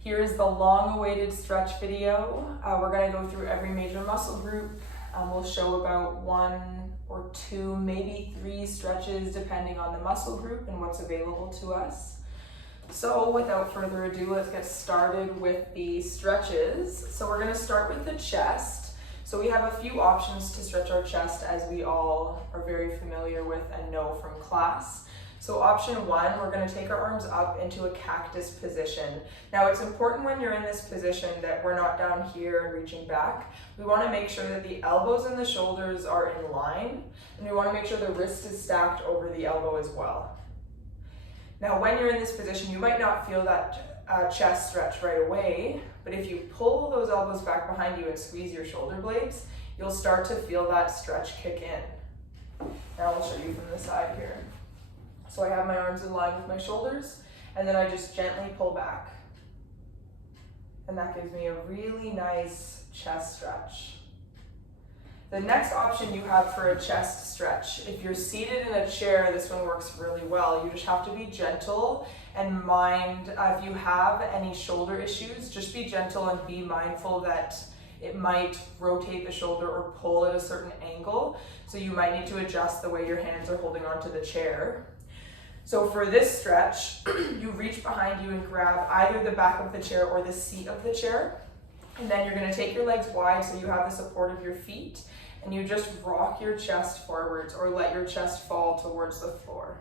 Here is the long-awaited stretch video. We're going to go through every major muscle group. We'll show about 1 or 2, maybe 3 stretches depending on the muscle group and what's available to us. So without further ado, let's get started with the stretches. So we're going to start with the chest. So we have a few options to stretch our chest, as we all are very familiar with and know from class. So option 1, we're going to take our arms up into a cactus position. Now it's important when you're in this position that we're not down here and reaching back. We want to make sure that the elbows and the shoulders are in line, and we want to make sure the wrist is stacked over the elbow as well. Now when you're in this position, you might not feel that chest stretch right away, but if you pull those elbows back behind you and squeeze your shoulder blades, you'll start to feel that stretch kick in. Now I'll show you from the side here. So I have my arms in line with my shoulders, and then I just gently pull back. And that gives me a really nice chest stretch. The next option you have for a chest stretch, if you're seated in a chair, this one works really well. You just have to be gentle and mind, if you have any shoulder issues, just be gentle and be mindful that it might rotate the shoulder or pull at a certain angle. So you might need to adjust the way your hands are holding onto the chair. So for this stretch, you reach behind you and grab either the back of the chair or the seat of the chair. And then you're going to take your legs wide so you have the support of your feet. And you just rock your chest forwards or let your chest fall towards the floor.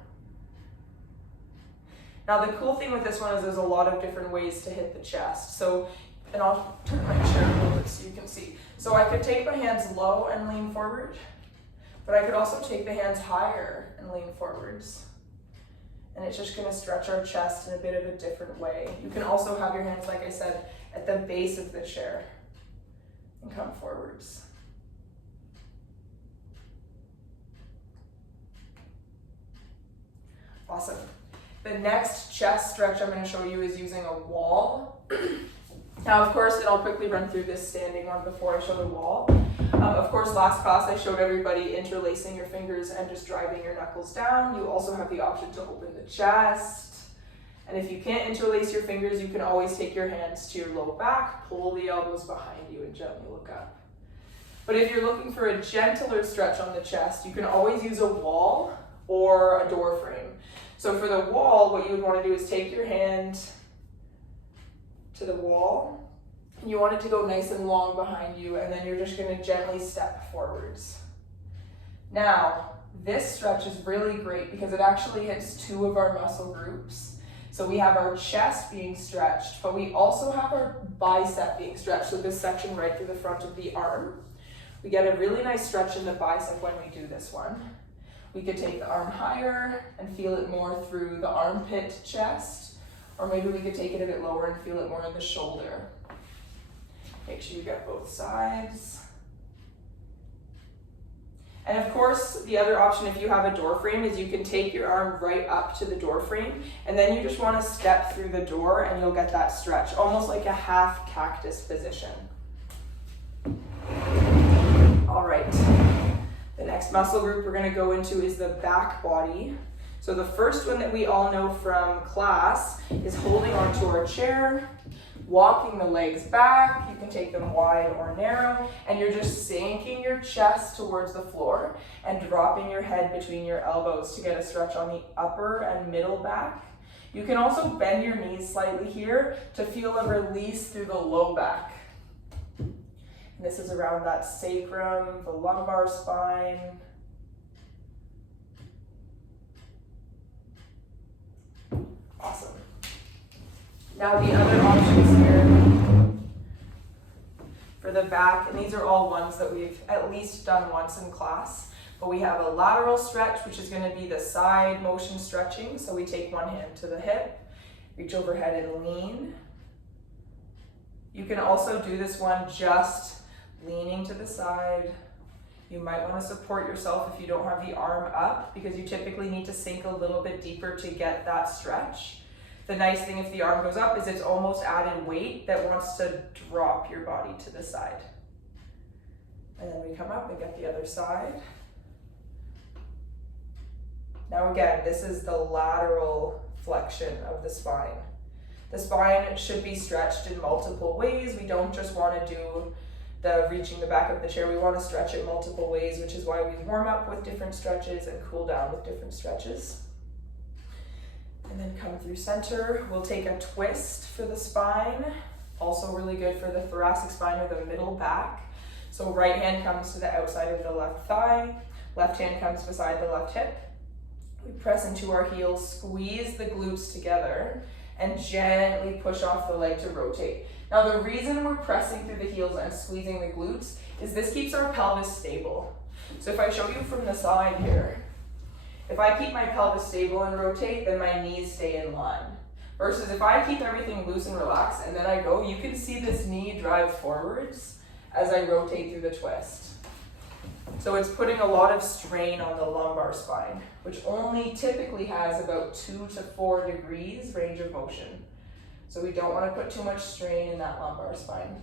Now the cool thing with this one is there's a lot of different ways to hit the chest. So, and I'll turn my chair a little bit so you can see. So I could take my hands low and lean forward, but I could also take the hands higher and lean forwards. And it's just going to stretch our chest in a bit of a different way. You can also have your hands, like I said, at the base of the chair and come forwards. Awesome. The next chest stretch I'm going to show you is using a wall. Now, of course, and I'll quickly run through this standing one before I show the wall. Of course, last class I showed everybody interlacing your fingers and just driving your knuckles down. You also have the option to open the chest. And if you can't interlace your fingers, you can always take your hands to your low back, pull the elbows behind you, and gently look up. But if you're looking for a gentler stretch on the chest, you can always use a wall or a door frame. So for the wall, what you would want to do is take your hand to the wall. And you want it to go nice and long behind you, and then you're just going to gently step forwards. Now, this stretch is really great because it actually hits 2 of our muscle groups. So we have our chest being stretched, but we also have our bicep being stretched, so this section right through the front of the arm. We get a really nice stretch in the bicep when we do this one. We could take the arm higher and feel it more through the armpit chest, or maybe we could take it a bit lower and feel it more in the shoulder. Make sure you get both sides. And of course, the other option if you have a door frame is you can take your arm right up to the door frame, and then you just want to step through the door and you'll get that stretch, almost like a half cactus position. All right. The next muscle group we're going to go into is the back body. So the first one that we all know from class is holding onto our chair, walking the legs back. You can take them wide or narrow, and you're just sinking your chest towards the floor and dropping your head between your elbows to get a stretch on the upper and middle back. You can also bend your knees slightly here to feel a release through the low back. And this is around that sacrum, the lumbar spine. Awesome. Now the other options here for the back, and these are all ones that we've at least done once in class, but we have a lateral stretch, which is going to be the side motion stretching. So we take one hand to the hip, reach overhead and lean. You can also do this one just leaning to the side. You might want to support yourself if you don't have the arm up, because you typically need to sink a little bit deeper to get that stretch. The nice thing if the arm goes up is it's almost added weight that wants to drop your body to the side. And then we come up and get the other side. Now again, this is the lateral flexion of the spine. The spine should be stretched in multiple ways. We don't just want to do the reaching the back of the chair. We want to stretch it multiple ways, which is why we warm up with different stretches and cool down with different stretches. And then come through center. We'll take a twist for the spine. Also really good for the thoracic spine or the middle back. So right hand comes to the outside of the left thigh. Left hand comes beside the left hip. We press into our heels, squeeze the glutes together, and gently push off the leg to rotate. Now the reason we're pressing through the heels and squeezing the glutes is this keeps our pelvis stable. So if I show you from the side here, if I keep my pelvis stable and rotate, then my knees stay in line. Versus if I keep everything loose and relaxed and then I go, you can see this knee drive forwards as I rotate through the twist. So it's putting a lot of strain on the lumbar spine, which only typically has about 2 to 4 degrees range of motion. So we don't want to put too much strain in that lumbar spine.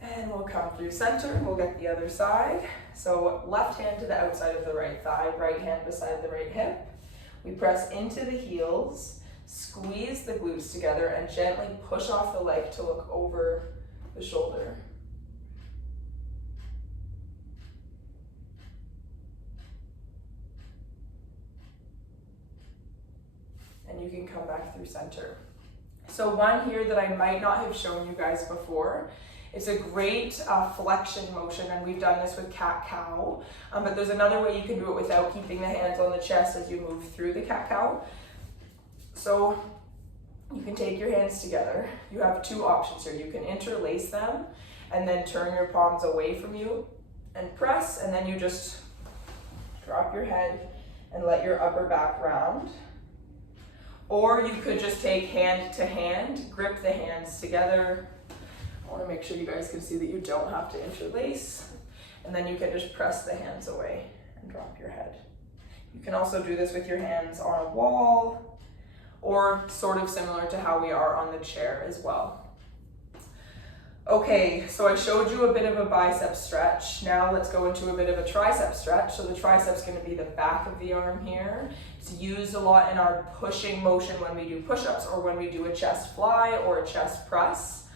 And we'll come through center, we'll get the other side. So left hand to the outside of the right thigh, right hand beside the right hip. We press into the heels, squeeze the glutes together, and gently push off the leg to look over the shoulder. And you can come back through center. So one here that I might not have shown you guys before, it's a great flexion motion, and we've done this with cat-cow, but there's another way you can do it without keeping the hands on the chest as you move through the cat-cow. So you can take your hands together. You have 2 options here. You can interlace them and then turn your palms away from you and press, and then you just drop your head and let your upper back round. Or you could just take hand to hand, grip the hands together. I want to make sure you guys can see that you don't have to interlace. And then you can just press the hands away and drop your head. You can also do this with your hands on a wall, or sort of similar to how we are on the chair as well. Okay, so I showed you a bit of a bicep stretch. Now let's go into a bit of a tricep stretch. So the tricep's going to be the back of the arm here. It's used a lot in our pushing motion when we do push-ups or when we do a chest fly or a chest press.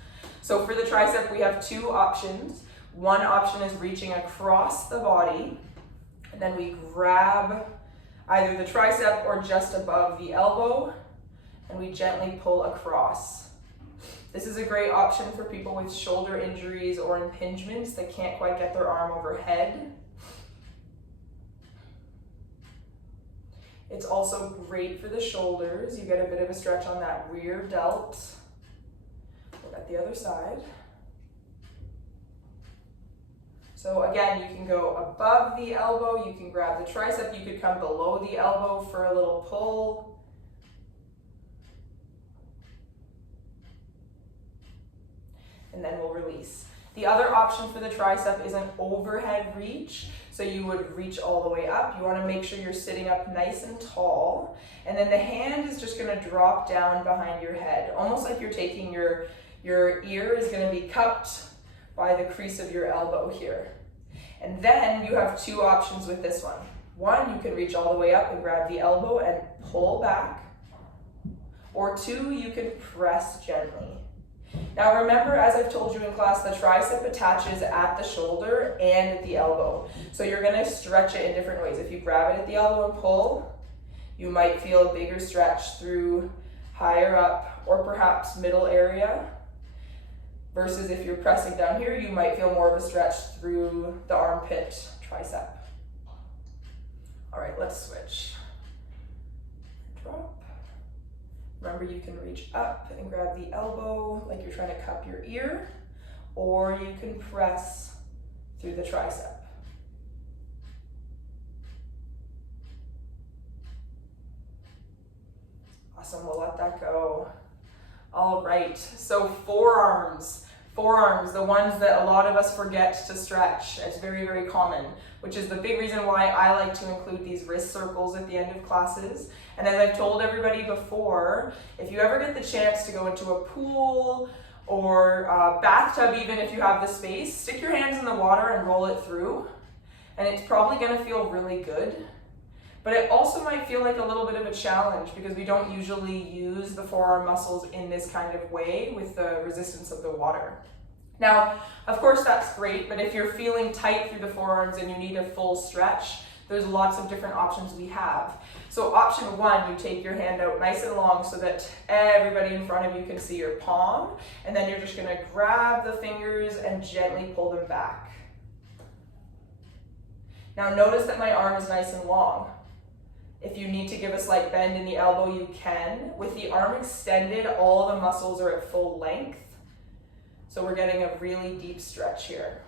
So for the tricep, we have 2 options. One option is reaching across the body, and then we grab either the tricep or just above the elbow, and we gently pull across. This is a great option for people with shoulder injuries or impingements that can't quite get their arm overhead. It's also great for the shoulders. You get a bit of a stretch on that rear delt. We're at the other side. So again, you can go above the elbow, you can grab the tricep, you could come below the elbow for a little pull. And then we'll release. The other option for the tricep is an overhead reach. So you would reach all the way up. You want to make sure you're sitting up nice and tall. And then the hand is just going to drop down behind your head, almost like you're taking your ear is going to be cupped by the crease of your elbow here. And then you have 2 options with this one. One, you can reach all the way up and grab the elbow and pull back. Or 2, you can press gently. Now remember, as I've told you in class, the tricep attaches at the shoulder and at the elbow. So you're going to stretch it in different ways. If you grab it at the elbow and pull, you might feel a bigger stretch through higher up or perhaps middle area. Versus if you're pressing down here, you might feel more of a stretch through the armpit tricep. All right, let's switch. Drop. Remember, you can reach up and grab the elbow like you're trying to cup your ear, or you can press through the tricep. Awesome, we'll let that go. All right, so forearms, the ones that a lot of us forget to stretch. It's very, very common, which is the big reason why I like to include these wrist circles at the end of classes. And as I've told everybody before, if you ever get the chance to go into a pool or a bathtub, even if you have the space, stick your hands in the water and roll it through. And it's probably gonna feel really good. But it also might feel like a little bit of a challenge because we don't usually use the forearm muscles in this kind of way with the resistance of the water. Now, of course that's great, but if you're feeling tight through the forearms and you need a full stretch, there's lots of different options we have. So option one, you take your hand out nice and long so that everybody in front of you can see your palm, and then you're just gonna grab the fingers and gently pull them back. Now notice that my arm is nice and long. If you need to give a slight bend in the elbow, you can. With the arm extended, all the muscles are at full length. So we're getting a really deep stretch here.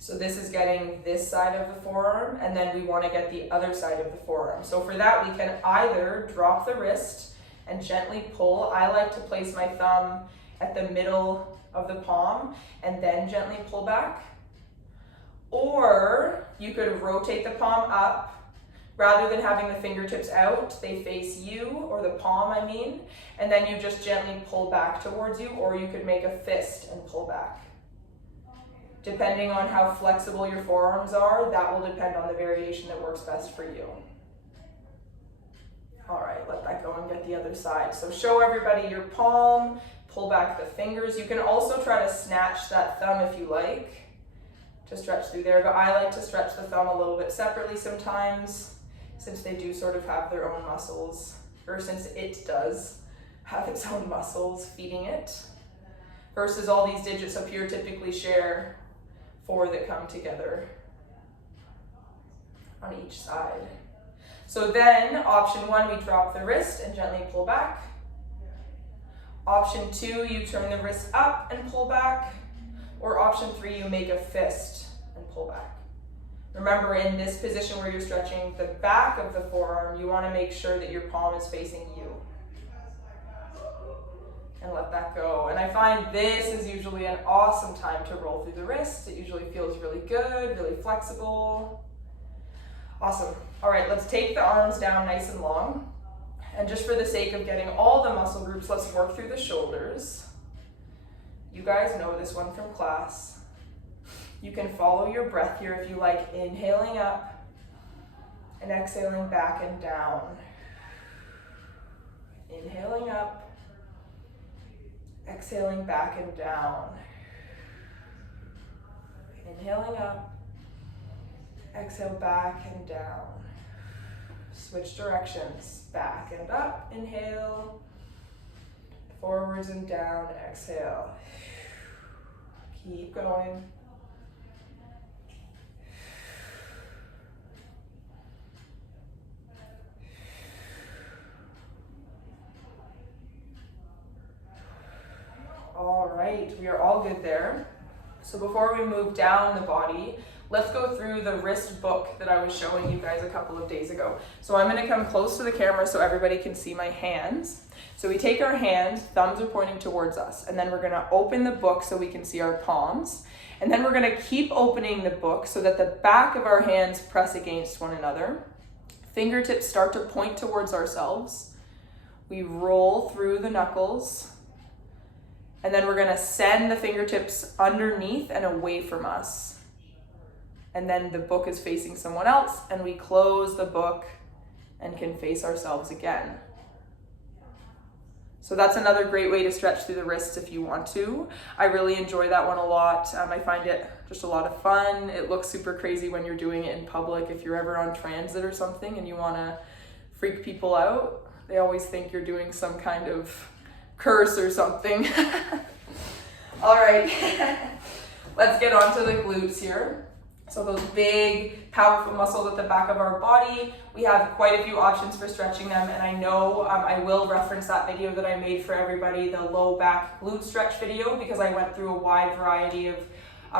So this is getting this side of the forearm, and then we want to get the other side of the forearm. So for that, we can either drop the wrist and gently pull. I like to place my thumb at the middle of the palm and then gently pull back. Or you could rotate the palm up. Rather than having the fingertips out, they face you, or the palm I mean, and then you just gently pull back towards you, or you could make a fist and pull back. Depending on how flexible your forearms are, that will depend on the variation that works best for you. All right, let that go and get the other side. So show everybody your palm, pull back the fingers. You can also try to snatch that thumb if you like, to stretch through there, but I like to stretch the thumb a little bit separately sometimes, since they do sort of have their own muscles, or since it does have its own muscles feeding it, versus all these digits up here typically share 4 that come together on each side. So then option 1, we drop the wrist and gently pull back. Option 2, you turn the wrist up and pull back. Or option 3, you make a fist and pull back. Remember, in this position where you're stretching the back of the forearm, you want to make sure that your palm is facing you. And let that go. And I find this is usually an awesome time to roll through the wrist. It usually feels really good, really flexible. Awesome. All right, let's take the arms down nice and long. And just for the sake of getting all the muscle groups, let's work through the shoulders. You guys know this one from class. You can follow your breath here if you like, inhaling up and exhaling back and down. Inhaling up, exhaling back and down. Inhaling up, exhale back and down. Switch directions, back and up, inhale, forwards and down, exhale. Keep going. All right, we are all good there. So before we move down the body, let's go through the wrist book that I was showing you guys a couple of days ago. So I'm gonna come close to the camera so everybody can see my hands. So we take our hands, thumbs are pointing towards us, and then we're gonna open the book so we can see our palms. And then we're gonna keep opening the book so that the back of our hands press against one another. Fingertips start to point towards ourselves. We roll through the knuckles. And then we're gonna send the fingertips underneath and away from us. And then the book is facing someone else, and we close the book and can face ourselves again. So that's another great way to stretch through the wrists if you want to. I really enjoy that one a lot. I find it just a lot of fun. It looks super crazy when you're doing it in public. If you're ever on transit or something and you wanna freak people out, they always think you're doing some kind of curse or something. All right, let's get on to the glutes here. So those big, powerful muscles at the back of our body, we have quite a few options for stretching them, and I know I will reference that video that I made for everybody, the low back glute stretch video, because I went through a wide variety of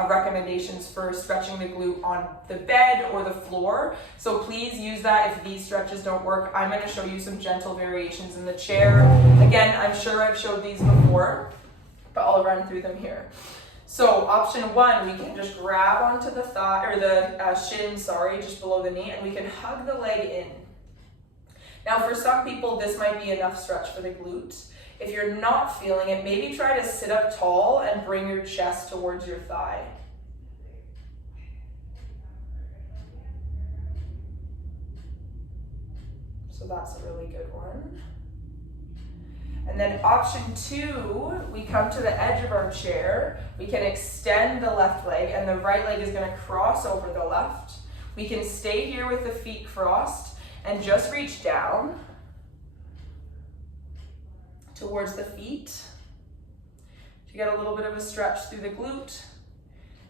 recommendations for stretching the glute on the bed or the floor. So please use that if these stretches don't work. I'm going to show you some gentle variations in the chair. Again, I'm sure I've showed these before, but I'll run through them here. So option 1, we can just grab onto the thigh, or the shin, just below the knee, and we can hug the leg in. Now for some people, this might be enough stretch for the glute. If you're not feeling it, maybe try to sit up tall and bring your chest towards your thigh. So that's a really good one. And then option 2, we come to the edge of our chair. We can extend the left leg and the right leg is going to cross over the left. We can stay here with the feet crossed and just reach down towards the feet to get a little bit of a stretch through the glute.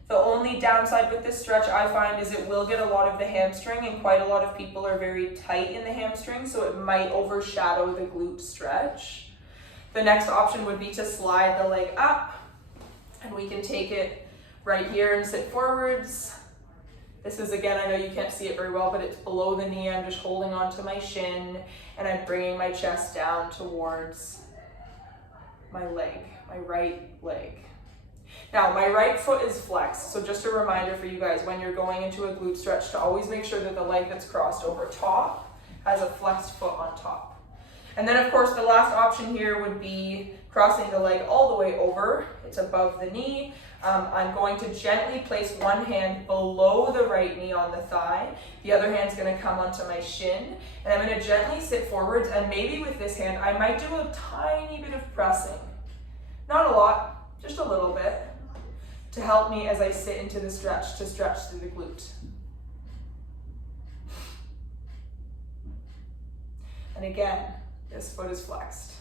The only downside with this stretch I find is it will get a lot of the hamstring, and quite a lot of people are very tight in the hamstring, so it might overshadow the glute stretch. The next option would be to slide the leg up, and we can take it right here and sit forwards. This is, again, I know you can't see it very well, but it's below the knee. I'm just holding onto my shin, and I'm bringing my chest down towards my leg, my right leg. Now, my right foot is flexed, so just a reminder for you guys, when you're going into a glute stretch, to always make sure that the leg that's crossed over top has a flexed foot on top. And then, of course, the last option here would be crossing the leg all the way over. It's above the knee. I'm going to gently place one hand below the right knee on the thigh. The other hand's going to come onto my shin. And I'm going to gently sit forwards, and maybe with this hand, I might do a tiny bit of pressing. Not a lot, just a little bit, to help me as I sit into the stretch, to stretch through the glute. And again, this foot is flexed.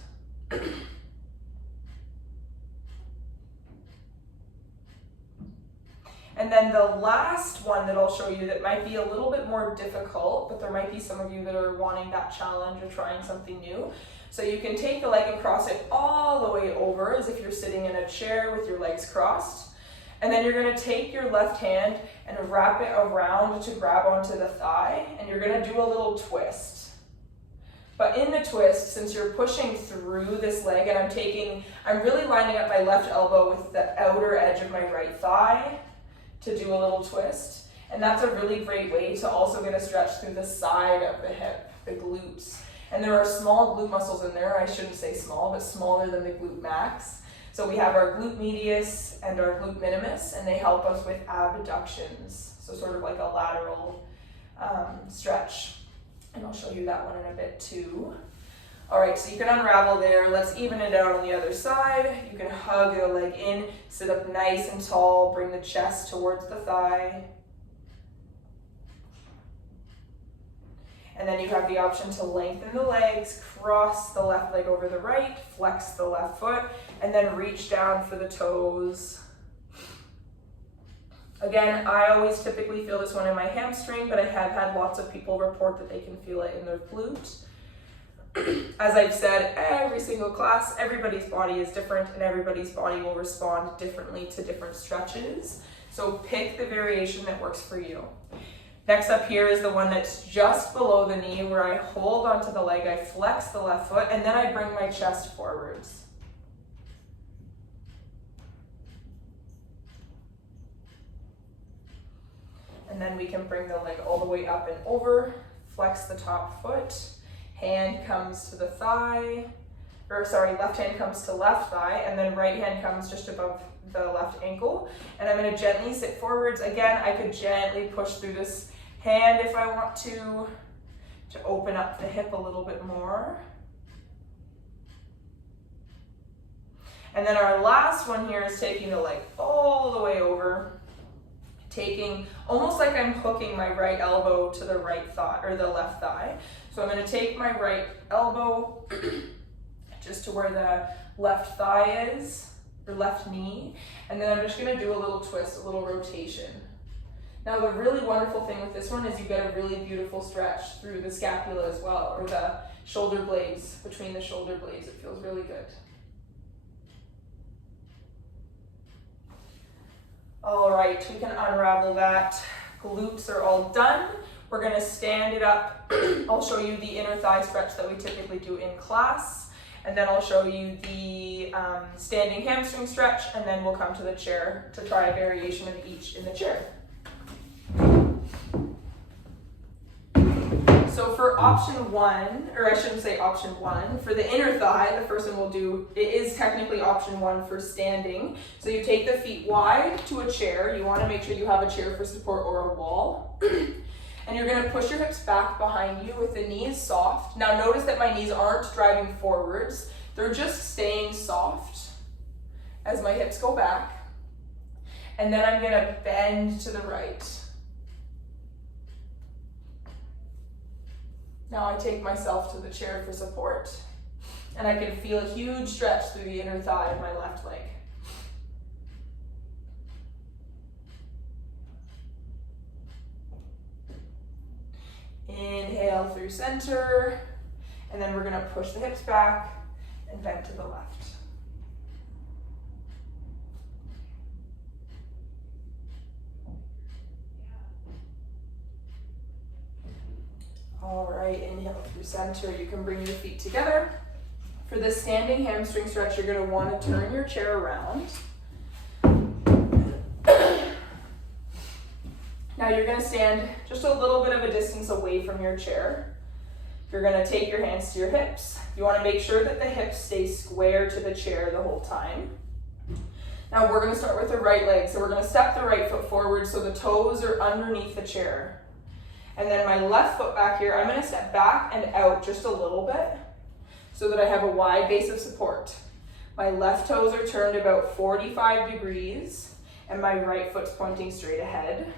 And then the last one that I'll show you that might be a little bit more difficult, but there might be some of you that are wanting that challenge or trying something new. So you can take the leg and cross it all the way over as if you're sitting in a chair with your legs crossed. And then you're going to take your left hand and wrap it around to grab onto the thigh, and you're going to do a little twist. But in the twist, since you're pushing through this leg, and I'm really lining up my left elbow with the outer edge of my right thigh to do a little twist. And that's a really great way to also get a stretch through the side of the hip, the glutes. And there are small glute muscles in there. I shouldn't say small, but smaller than the glute max. So we have our glute medius and our glute minimus, and they help us with abductions. So sort of like a lateral stretch. And I'll show you that one in a bit too. All right, so you can unravel there. Let's even it out on the other side. You can hug the leg in, sit up nice and tall, bring the chest towards the thigh. And then you have the option to lengthen the legs, cross the left leg over the right, flex the left foot, and then reach down for the toes. Again, I always typically feel this one in my hamstring, but I have had lots of people report that they can feel it in their glute. As I've said, every single class, everybody's body is different, and everybody's body will respond differently to different stretches. So pick the variation that works for you. Next up here is the one that's just below the knee, where I hold onto the leg, I flex the left foot, and then I bring my chest forwards. And then we can bring the leg all the way up and over, flex the top foot, hand comes to the thigh, left hand comes to left thigh, and then right hand comes just above the left ankle. And I'm gonna gently sit forwards. Again, I could gently push through this hand if I want to open up the hip a little bit more. And then our last one here is taking the leg all the way over, taking almost like I'm hooking my right elbow to the right thigh or the left thigh. So I'm going to take my right elbow just to where the left thigh is, or left knee, and then I'm just going to do a little twist, a little rotation. Now the really wonderful thing with this one is you get a really beautiful stretch through the scapula as well, or the shoulder blades, between the shoulder blades. It feels really good. All right, we can unravel that. Glutes are all done. We're gonna stand it up. I'll show you the inner thigh stretch that we typically do in class, and then I'll show you the standing hamstring stretch, and then we'll come to the chair to try a variation of each in the chair. So for option one, or I shouldn't say option one, for the inner thigh, the first one we'll do, it is technically option one for standing. So you take the feet wide to a chair. You want to make sure you have a chair for support or a wall. And you're gonna push your hips back behind you with the knees soft. Now notice that my knees aren't driving forwards. They're just staying soft as my hips go back. And then I'm gonna bend to the right. Now I take myself to the chair for support. And I can feel a huge stretch through the inner thigh of my left leg. Inhale through center, and then we're gonna push the hips back and bend to the left. All right, inhale through center. You can bring your feet together. For the standing hamstring stretch, you're gonna wanna turn your chair around. Now you're gonna stand just a little bit of a distance away from your chair. You're gonna take your hands to your hips. You wanna make sure that the hips stay square to the chair the whole time. Now we're gonna start with the right leg. So we're gonna step the right foot forward so the toes are underneath the chair. And then my left foot back here, I'm gonna step back and out just a little bit so that I have a wide base of support. My left toes are turned about 45 degrees and my right foot's pointing straight ahead.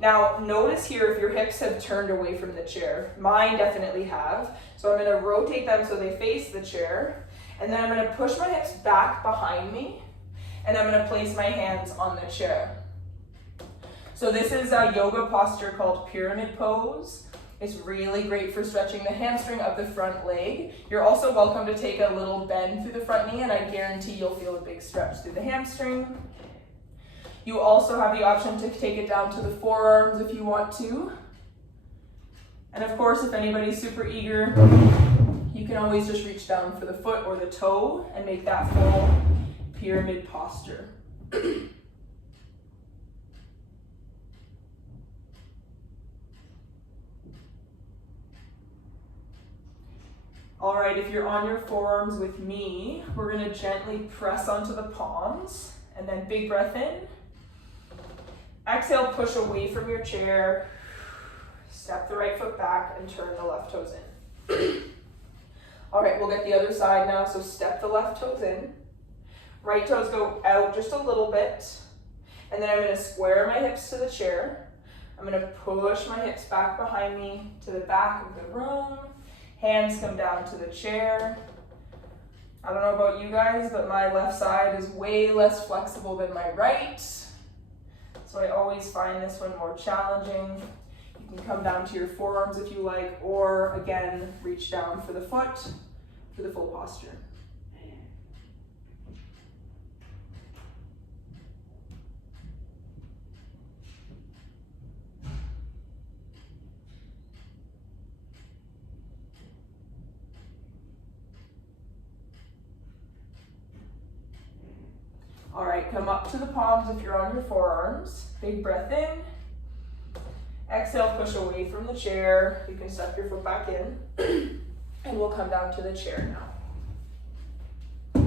Now notice here if your hips have turned away from the chair. Mine definitely have. So I'm gonna rotate them so they face the chair. And then I'm gonna push my hips back behind me and I'm gonna place my hands on the chair. So this is a yoga posture called pyramid pose. It's really great for stretching the hamstring of the front leg. You're also welcome to take a little bend through the front knee and I guarantee you'll feel a big stretch through the hamstring. You also have the option to take it down to the forearms if you want to. And of course, if anybody's super eager, you can always just reach down for the foot or the toe and make that full pyramid posture. All right, if you're on your forearms with me, we're gonna gently press onto the palms and then big breath in. Exhale, push away from your chair. Step the right foot back and turn the left toes in. All right, we'll get the other side now. So step the left toes in. Right toes go out just a little bit. And then I'm gonna square my hips to the chair. I'm gonna push my hips back behind me to the back of the room. Hands come down to the chair. I don't know about you guys, but my left side is way less flexible than my right. So I always find this one more challenging. You can come down to your forearms if you like, or again, reach down for the foot for the full posture. All right, come up to the palms if you're on your forearms. Big breath in. Exhale, push away from the chair. You can step your foot back in. And we'll come down to the chair now.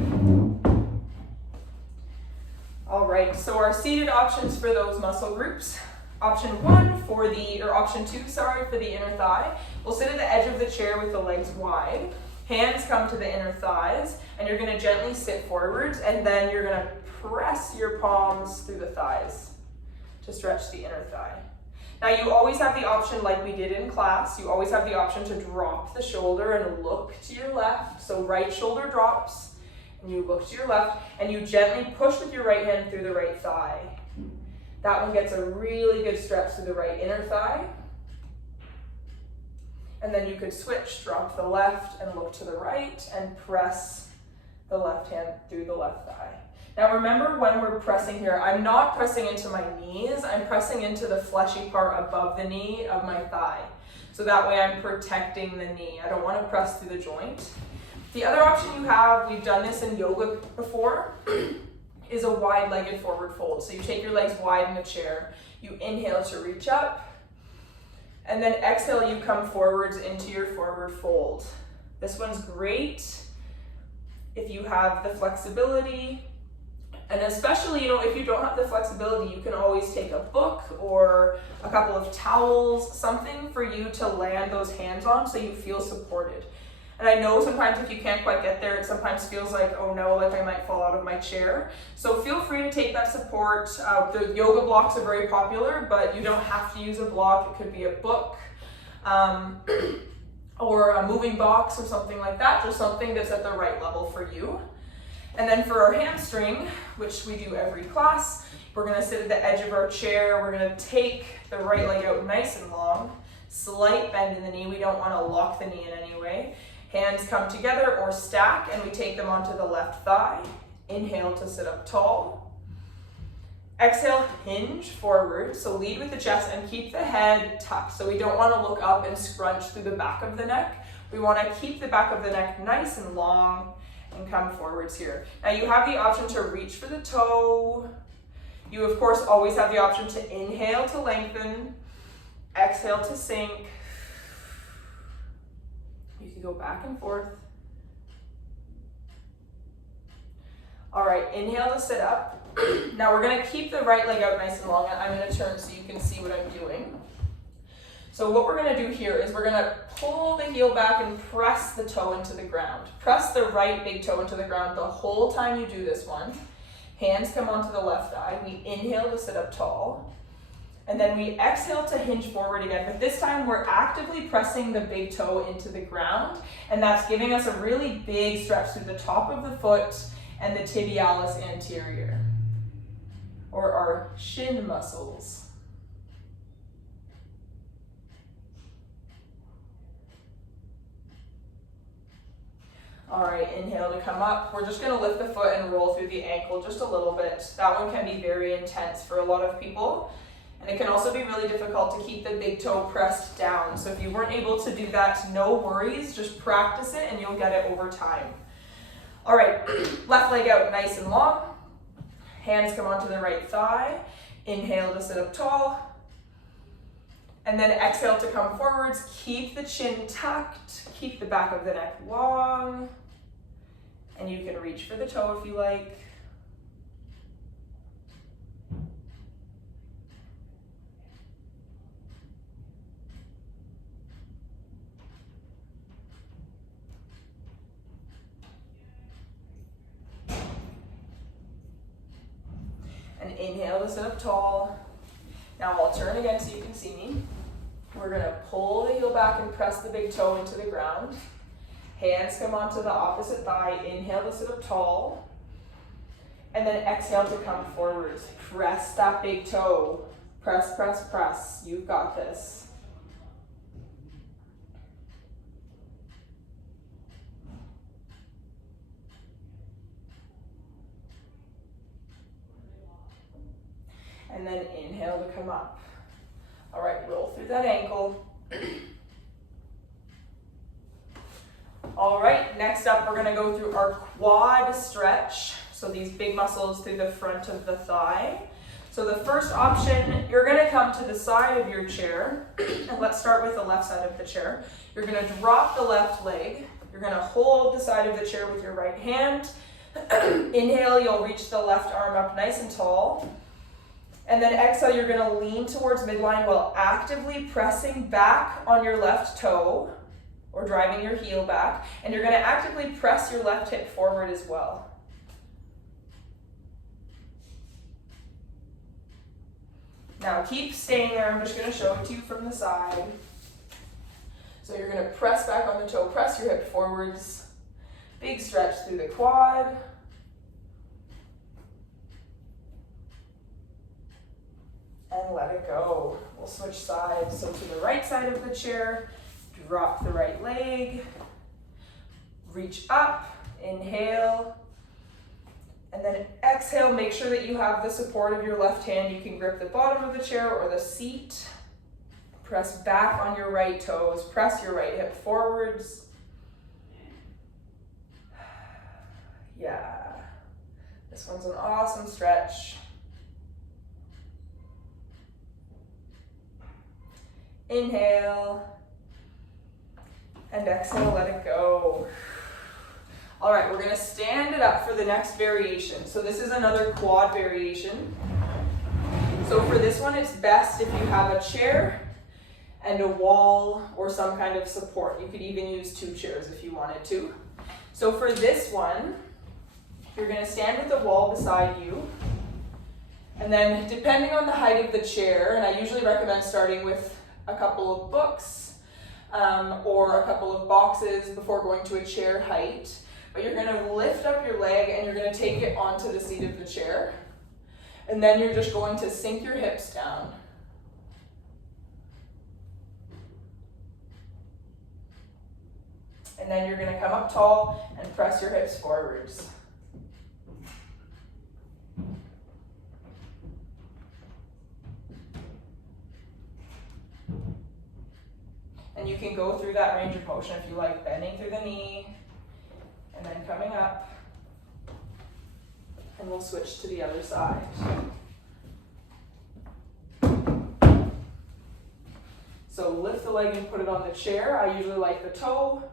All right, so our seated options for those muscle groups. Option two, for the inner thigh. We'll sit at the edge of the chair with the legs wide. Hands come to the inner thighs, and you're gonna gently sit forwards, and then you're gonna press your palms through the thighs to stretch the inner thigh. Now you always have the option, like we did in class, you always have the option to drop the shoulder and look to your left. So right shoulder drops, and you look to your left, and you gently push with your right hand through the right thigh. That one gets a really good stretch through the right inner thigh. And then you could switch, drop the left and look to the right and press the left hand through the left thigh. Now remember when we're pressing here, I'm not pressing into my knees, I'm pressing into the fleshy part above the knee of my thigh. So that way I'm protecting the knee. I don't want to press through the joint. The other option you have, we've done this in yoga before, is a wide-legged forward fold. So you take your legs wide in the chair, you inhale to reach up, and then exhale, you come forwards into your forward fold. This one's great if you have the flexibility And especially, if you don't have the flexibility, you can always take a book or a couple of towels, something for you to land those hands on so you feel supported. And I know sometimes if you can't quite get there, it sometimes feels like, oh no, like I might fall out of my chair. So feel free to take that support. The yoga blocks are very popular, but you don't have to use a block. It could be a book or a moving box or something like that, just something that's at the right level for you. And then for our hamstring, which we do every class, we're gonna sit at the edge of our chair. We're gonna take the right leg out nice and long, slight bend in the knee. We don't wanna lock the knee in any way. Hands come together or stack, and we take them onto the left thigh. Inhale to sit up tall. Exhale, hinge forward. So lead with the chest and keep the head tucked. So we don't wanna look up and scrunch through the back of the neck. We wanna keep the back of the neck nice and long and come forwards here. Now you have the option to reach for the toe. You of course always have the option to inhale to lengthen, exhale to sink. You can go back and forth. All right, inhale to sit up. Now we're gonna keep the right leg out nice and long. I'm gonna turn so you can see what I'm doing. So what we're gonna do here is we're gonna pull the heel back and press the toe into the ground. Press the right big toe into the ground the whole time you do this one. Hands come onto the left thigh. We inhale to sit up tall. And then we exhale to hinge forward again, but this time we're actively pressing the big toe into the ground, and that's giving us a really big stretch through the top of the foot and the tibialis anterior, or our shin muscles. All right, inhale to come up. We're just gonna lift the foot and roll through the ankle just a little bit. That one can be very intense for a lot of people. And it can also be really difficult to keep the big toe pressed down. So if you weren't able to do that, no worries, just practice it and you'll get it over time. All right, left leg out nice and long. Hands come onto the right thigh. Inhale to sit up tall. And then exhale to come forwards. Keep the chin tucked, keep the back of the neck long. And you can reach for the toe if you like. And inhale to sit up tall. Now I'll turn again so you can see me. We're gonna pull the heel back and press the big toe into the ground. Hands come onto the opposite thigh. Inhale to sit up tall. And then exhale to come forwards. Press that big toe. Press, press, press. You've got this. And then inhale to come up. All right, roll through that ankle. All right, next up, we're gonna go through our quad stretch. So these big muscles through the front of the thigh. So the first option, you're gonna come to the side of your chair. And let's start with the left side of the chair. You're gonna drop the left leg. You're gonna hold the side of the chair with your right hand. Inhale, you'll reach the left arm up nice and tall. And then exhale, you're gonna lean towards midline while actively pressing back on your left toe or driving your heel back. And you're gonna actively press your left hip forward as well. Now keep staying there. I'm just gonna show it to you from the side. So you're gonna press back on the toe, press your hip forwards. Big stretch through the quad. And let it go. We'll switch sides. So to the right side of the chair, drop the right leg, reach up, inhale, and then exhale. Make sure that you have the support of your left hand. You can grip the bottom of the chair or the seat. Press back on your right toes. Press your right hip forwards. Yeah, this one's an awesome stretch. Inhale, and exhale, let it go. All right, we're gonna stand it up for the next variation. So this is another quad variation. So for this one, it's best if you have a chair and a wall or some kind of support. You could even use 2 chairs if you wanted to. So for this one, you're gonna stand with the wall beside you. And then depending on the height of the chair, and I usually recommend starting with a couple of books or a couple of boxes before going to a chair height. But you're gonna lift up your leg and you're gonna take it onto the seat of the chair. And then you're just going to sink your hips down. And then you're gonna come up tall and press your hips forwards. And you can go through that range of motion if you like, bending through the knee, and then coming up, and we'll switch to the other side. So lift the leg and put it on the chair. I usually like the toe,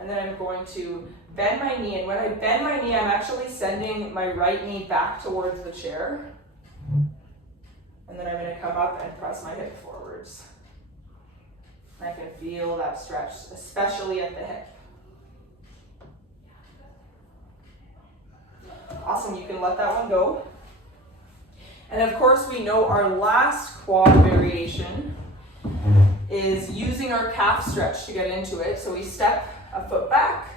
and then I'm going to bend my knee, and when I bend my knee, I'm actually sending my right knee back towards the chair, and then I'm going to come up and press my hip forwards. And I can feel that stretch, especially at the hip. Awesome, you can let that one go. And of course, we know our last quad variation is using our calf stretch to get into it. So we step a foot back,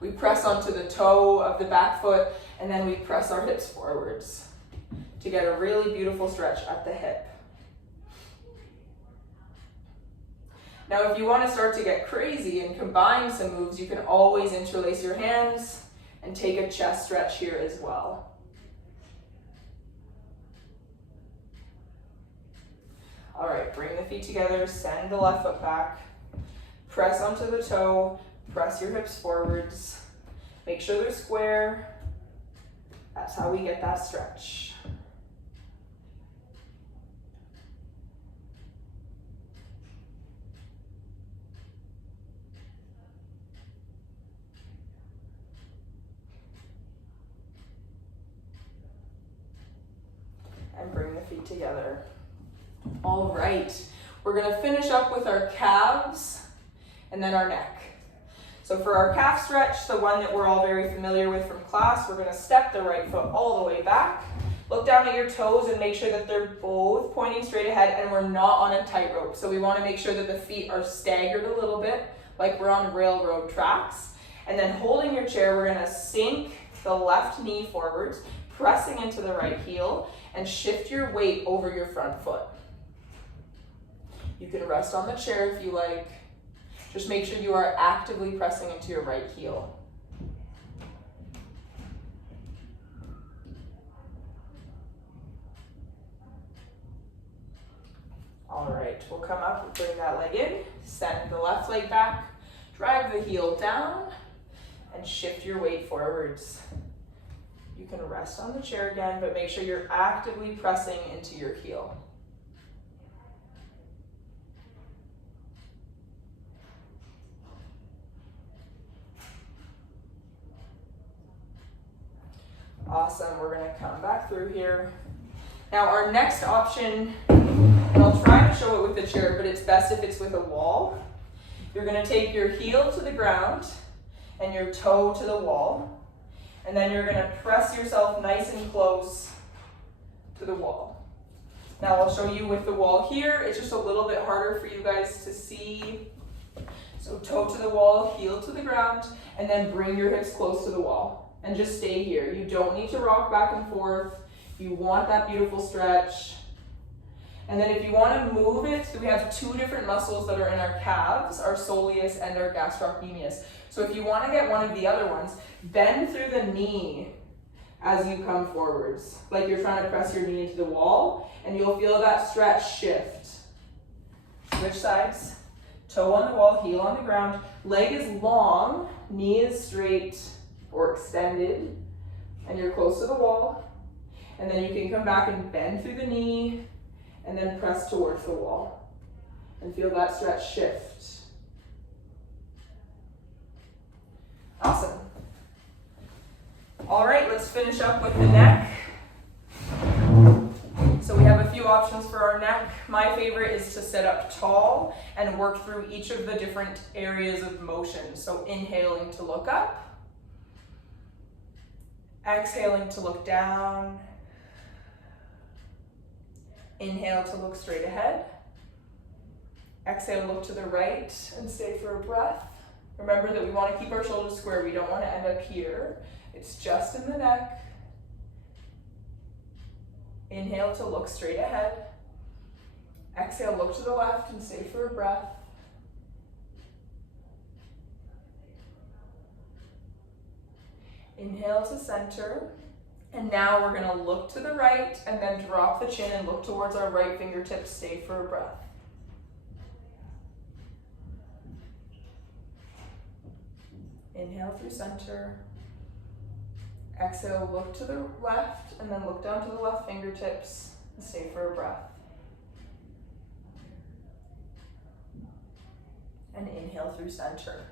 we press onto the toe of the back foot, and then we press our hips forwards to get a really beautiful stretch at the hip. Now, if you want to start to get crazy and combine some moves, you can always interlace your hands and take a chest stretch here as well. All right, bring the feet together, send the left foot back, press onto the toe, press your hips forwards, make sure they're square. That's how we get that stretch. And bring the feet together. All right, we're gonna finish up with our calves and then our neck. So for our calf stretch, the one that we're all very familiar with from class, we're gonna step the right foot all the way back, look down at your toes and make sure that they're both pointing straight ahead and we're not on a tightrope. So we wanna make sure that the feet are staggered a little bit, like we're on railroad tracks. And then holding your chair, we're gonna sink the left knee forwards, pressing into the right heel, and shift your weight over your front foot. You can rest on the chair if you like. Just make sure you are actively pressing into your right heel. All right, we'll come up and bring that leg in, send the left leg back, drive the heel down, and shift your weight forwards. You can rest on the chair again, but make sure you're actively pressing into your heel. Awesome, we're gonna come back through here. Now our next option, and I'll try to show it with the chair, but it's best if it's with a wall. You're gonna take your heel to the ground and your toe to the wall. And then you're gonna press yourself nice and close to the wall. Now I'll show you with the wall here. It's just a little bit harder for you guys to see. So toe to the wall, heel to the ground, and then bring your hips close to the wall. And just stay here. You don't need to rock back and forth. You want that beautiful stretch. And then if you wanna move it, we have 2 different muscles that are in our calves, our soleus and our gastrocnemius. So if you wanna get one of the other ones, bend through the knee as you come forwards, like you're trying to press your knee into the wall, and you'll feel that stretch shift. Switch sides, toe on the wall, heel on the ground, leg is long, knee is straight or extended, and you're close to the wall. And then you can come back and bend through the knee, and then press towards the wall, and feel that stretch shift. Awesome. All right, let's finish up with the neck. So we have a few options for our neck. My favorite is to sit up tall and work through each of the different areas of motion. So inhaling to look up, exhaling to look down, inhale to look straight ahead, exhale, look to the right and stay for a breath. Remember that we want to keep our shoulders square. We don't want to end up here. It's just in the neck. Inhale to look straight ahead. Exhale, look to the left and stay for a breath. Inhale to center. And now we're going to look to the right and then drop the chin and look towards our right fingertips. Stay for a breath. Inhale through center. Exhale, look to the left and then look down to the left fingertips and stay for a breath. And inhale through center.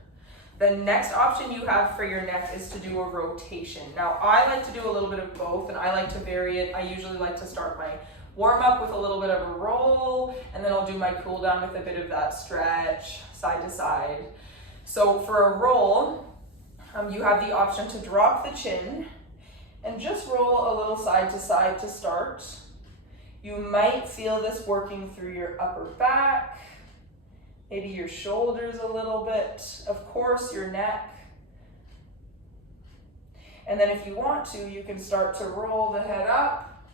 The next option you have for your neck is to do a rotation. Now, I like to do a little bit of both and I like to vary it. I usually like to start my warm up with a little bit of a roll and then I'll do my cool down with a bit of that stretch side to side. So for a roll, you have the option to drop the chin and just roll a little side to start. You might feel this working through your upper back, maybe your shoulders a little bit, of course your neck. And then if you want to, you can start to roll the head up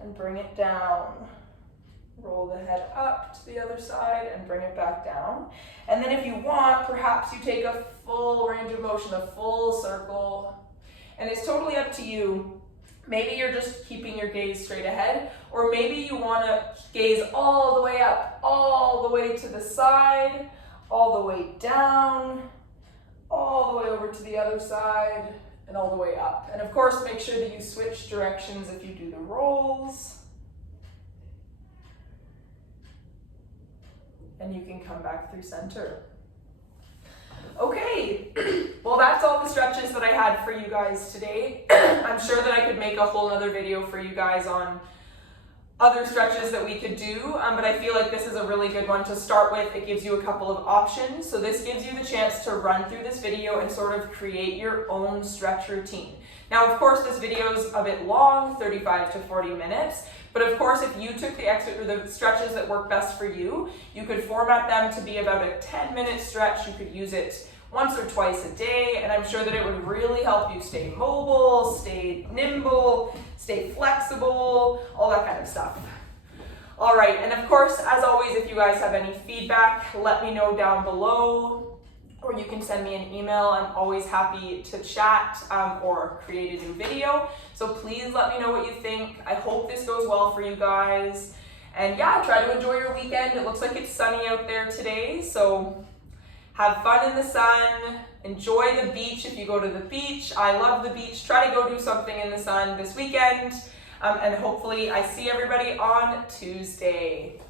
and bring it down. Roll the head up to the other side and bring it back down. And then if you want, perhaps you take a full range of motion, a full circle, and it's totally up to you. Maybe you're just keeping your gaze straight ahead, or maybe you want to gaze all the way up, all the way to the side, all the way down, all the way over to the other side, and all the way up. And of course, make sure that you switch directions if you do the rolls. And you can come back through center. Okay, well that's all the stretches that I had for you guys today. I'm sure that I could make a whole other video for you guys on other stretches that we could do, but I feel like this is a really good one to start with. It gives you a couple of options. So this gives you the chance to run through this video and sort of create your own stretch routine. Now, of course, this video is a bit long, 35 to 40 minutes, but of course, if you took the stretches that work best for you, you could format them to be about a 10-minute stretch. You could use it once or twice a day, and I'm sure that it would really help you stay mobile, stay nimble, stay flexible, all that kind of stuff. All right, and of course, as always, if you guys have any feedback, let me know down below, or you can send me an email. I'm always happy to chat or create a new video. So please let me know what you think. I hope this goes well for you guys. And yeah, try to enjoy your weekend. It looks like it's sunny out there today, so have fun in the sun. Enjoy the beach if you go to the beach. I love the beach. Try to go do something in the sun this weekend. And hopefully I see everybody on Tuesday.